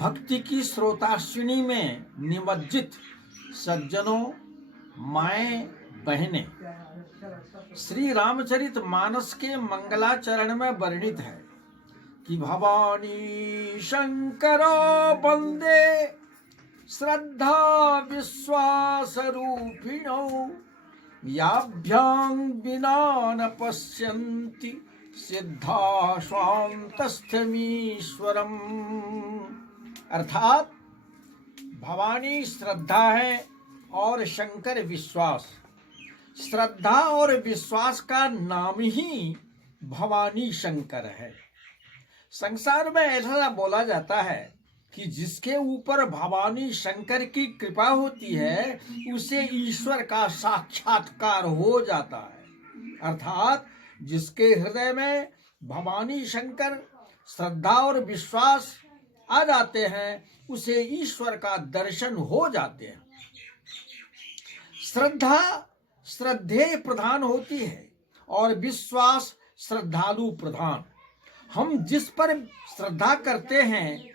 भक्ति की स्रोताश्विनी में निमज्जित सज्जनों, माएँ, बहनें, श्री रामचरित मानस के मंगलाचरण में वर्णित है कि भवानी शंकरो वंदे श्रद्धा विश्वास रूपिणो याभ्यां विना न पश्यन्ति सिद्धा स्वान्तस्थमीश्वरम। अर्थात भवानी श्रद्धा है और शंकर विश्वास। श्रद्धा और विश्वास का नाम ही भवानी शंकर है। संसार में ऐसा बोला जाता है कि जिसके ऊपर भवानी शंकर की कृपा होती है उसे ईश्वर का साक्षात्कार हो जाता है। अर्थात जिसके हृदय में भवानी शंकर श्रद्धा और विश्वास आ जाते हैं उसे ईश्वर का दर्शन हो जाते हैं। श्रद्धा श्रद्धेय प्रधान होती है और विश्वास श्रद्धालु प्रधान। हम जिस पर श्रद्धा करते हैं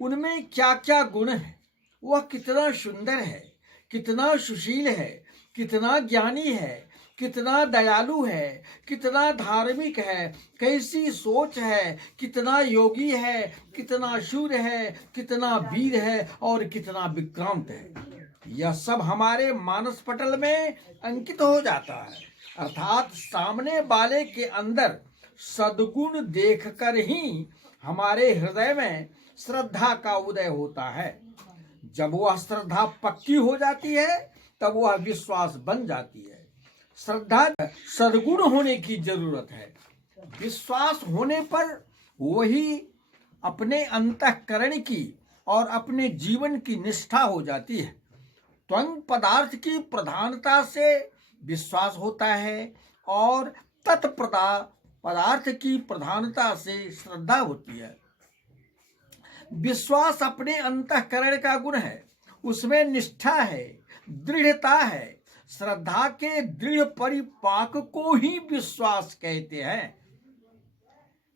उनमें क्या क्या गुण है, वह कितना सुंदर है, कितना सुशील है, कितना ज्ञानी है, कितना दयालु है, कितना धार्मिक है, कैसी सोच है, कितना योगी है, कितना शूर है, कितना वीर है और कितना विक्रांत है। यह सब हमारे मानस पटल में अंकित हो जाता है। अर्थात सामने वाले के अंदर सद्गुण देखकर ही हमारे हृदय में श्रद्धा का उदय होता है। जब वह श्रद्धा पक्की हो जाती है तब वह विश्वास बन जाती है। श्रद्धा सद्गुण होने की जरूरत है। विश्वास होने पर वही अपने अंतःकरण की और अपने जीवन की निष्ठा हो जाती है। त्वंग पदार्थ की प्रधानता से विश्वास होता है और पदार्थ की प्रधानता से श्रद्धा होती है। विश्वास अपने अंतःकरण का गुण है, उसमें निष्ठा है, दृढ़ता है। श्रद्धा के दृढ़ परिपाक को ही विश्वास कहते हैं।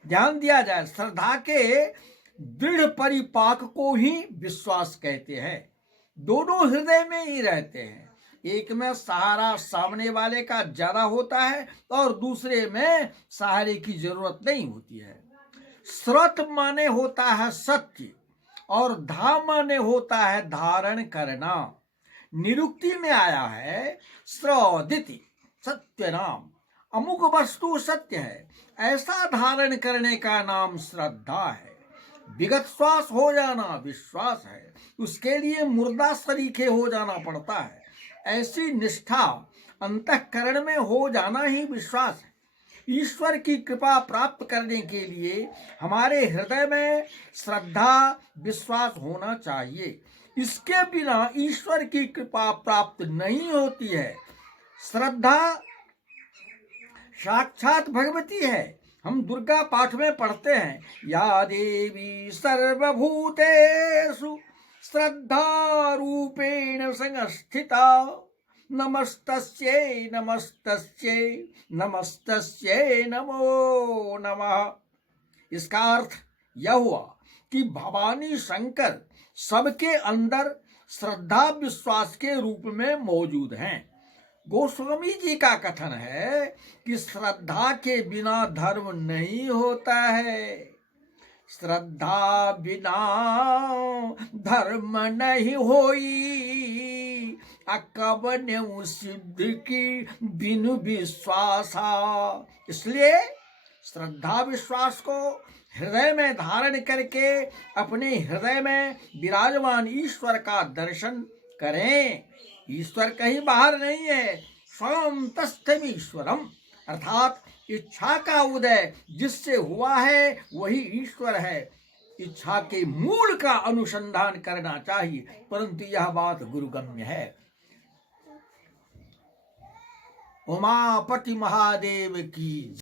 ध्यान दिया जाए, श्रद्धा के दृढ़ परिपाक को ही विश्वास कहते हैं। दोनों हृदय में ही रहते हैं। एक में सहारा सामने वाले का ज्यादा होता है और दूसरे में सहारे की जरूरत नहीं होती है। श्रत माने होता है सत्य और धा माने होता है धारण करना। निरुक्ति में आया है श्रदिति सत्य नाम, अमुक वस्तु सत्य है, ऐसा धारण करने का नाम श्रद्धा है। विगत श्वास हो जाना विश्वास है, उसके लिए मुर्दा सरीखे हो जाना पड़ता है। ऐसी निष्ठा अंतःकरण में हो जाना ही विश्वास है। ईश्वर की कृपा प्राप्त करने के लिए हमारे हृदय में श्रद्धा विश्वास होना चाहिए। इसके बिना ईश्वर की कृपा प्राप्त नहीं होती है। श्रद्धा साक्षात भगवती है। हम दुर्गा पाठ में पढ़ते हैं, या देवी सर्वभूतेषु श्रद्धा रूपेण संस्थिता नमस्तस्यै नमस्तस्यै नमस्तस्यै नमो नमः। इसका अर्थ यह हुआ कि भवानी शंकर सबके अंदर श्रद्धा विश्वास के रूप में मौजूद हैं। गोस्वामी जी का कथन है कि श्रद्धा के बिना धर्म नहीं होता है। श्रद्धा बिना धर्म नहीं होई, अकबन्यु सिद्ध की बिनु विश्वासा। इसलिए श्रद्धा विश्वास को हृदय में धारण करके अपने हृदय में विराजमान ईश्वर का दर्शन करें। ईश्वर कहीं बाहर नहीं है, स्वयं तस्थमीश्वरम। अर्थात इच्छा का उदय जिससे हुआ है वही ईश्वर है। इच्छा के मूल का अनुसंधान करना चाहिए, परंतु यह बात गुरुगम्य है। उमापति महादेव की